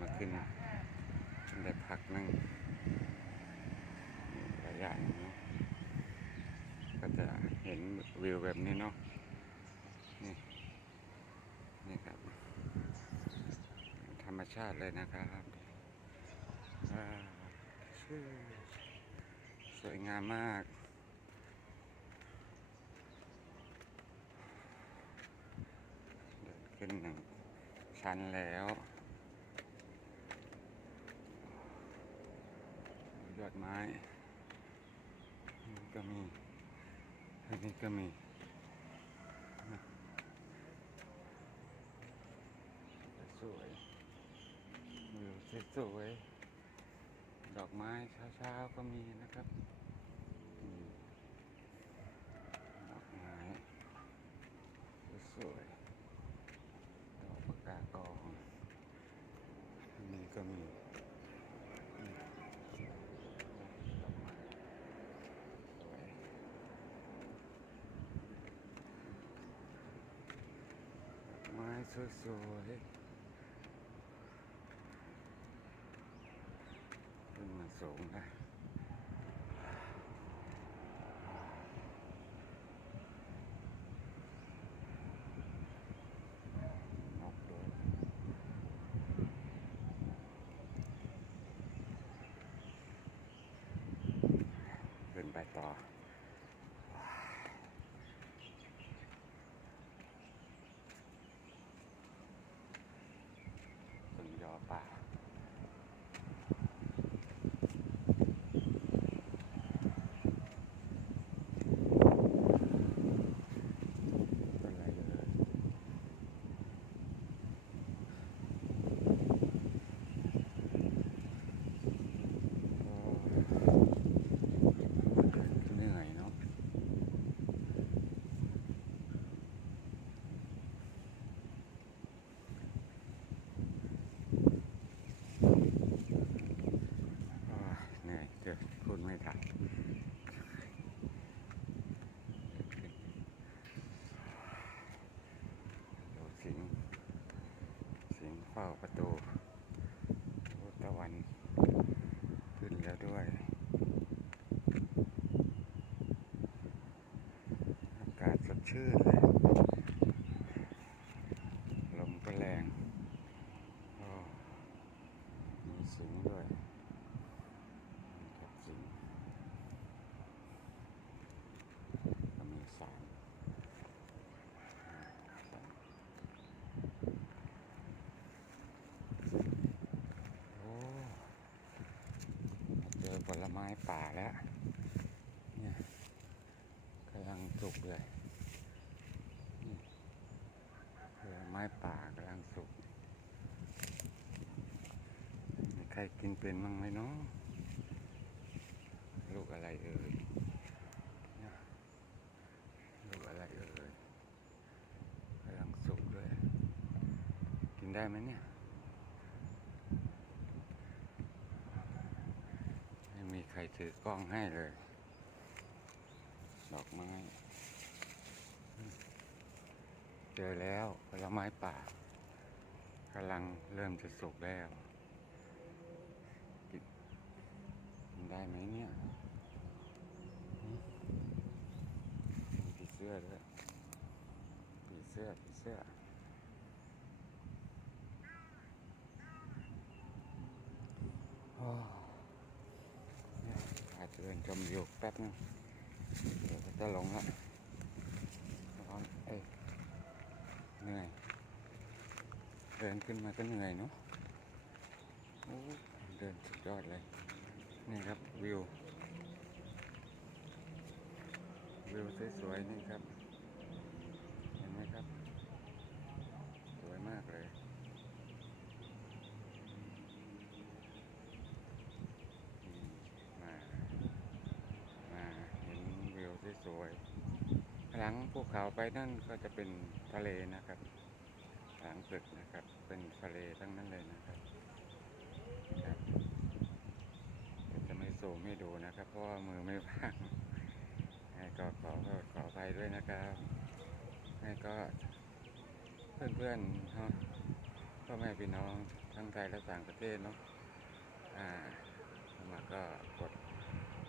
มาขึ้นได้พักนั่งระยะหนึงเนาะก็จะเห็นวิวแบบนี้เนาะนี่นี่ครับ ธรรมชาติเลยนะครับอ่าชื่อสวยงามมากเดินขึ้นหนึ่งชั้นแล้ว ยอดไม้นี่ก็มีอันนี้ก็มีนะสวยวิวสวยๆดอกไม้เช้าๆก็มีนะครับอืมดอกไม้สวยๆดอกปากกากองอันนี้ก็มีอืม ดอกไม้สวยดอกไม้ สวยๆขึ้นมาสูงนะนกด้วยขึ้นไปต่อ ต้นยอป่าต้นอะไรเอ่ยโอ้เหนื่อยเนาะโอ้ยเหนื่อยเกินพูด ไม่ทันดูสิง สิงเฝ้าประตูพุตะวันขึ้นแล้วด้วย อากาศสดชื่นเลย ลมก็แรงอ้อมีสิงด้วยมีกับสิงก็มีสารโอ้เจอผล ไม้ป่าแล้ว เนี่ยกำลังสุกเลยนี่ผลไม้ป่ากำลังสุก ใครกินเป็นบ้างไหมเนาะลูกอะไรเอ่ยเนี่ยลูกอะไรเอ่ยกำลังสุกด้วยกินได้ไหมเนี่ย ไม่มีใคร ถือกล้องให้เลย ดอกไม้ เจอแล้วผลไม้ป่ากำลังเริ่มจะสุกแล้ว กินได้ไหมเนี่ยหืมมีผีเสื้อด้วยผีเสื้อผีเสื้อโอ้เนี่ยอาจจะเดิน ชมวิวแป๊บนึงเดี๋ยวจะลงละร้อนเอ้ยเหนื่อยเดินขึ้นมาก็เหนื่อยเนาะเดินสุดยอดเลย นี่ครับวิววิวสวยๆนี่ครับ เห็นไหมครับ สวยมากเลย อืมมา มาเห็นวิ วย หลังภูเขาไปนั่นก็จะเป็นทะเลนะครับ หลังตึกนะครับ เป็นทะเลทั้งนั้นเลยนะครับครับจะไม่ซูมให้ดูนะครับ เพราะว่ามือไม่ว่างให้ก็ขอขอไปด้วยนะครับให้ก็เพื่อนๆเนาะพ่อแม่พี่น้องทั้งไทยและต่างประเทศเนาะอ่ามาก็กด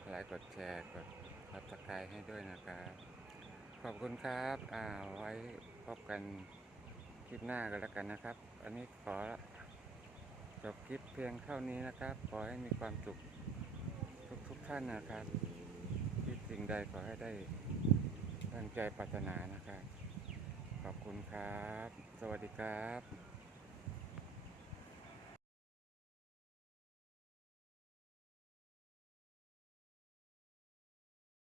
ไลค์กดแชร์กด ซับสไครต์ให้ด้วยนะครับ ขอบคุณครับอ่าไว้พบกันคลิปหน้ากันแล้วกันนะครับ อันนี้ขอจบคลิปเพียงเท่านี้นะครับ ขอให้มีความสุขทุกทุกท่านนะครับคิดสิ่งใดขอให้ได้ตั้งใจปรารถนานะครับ ขอบคุณครับ สวัสดีครับ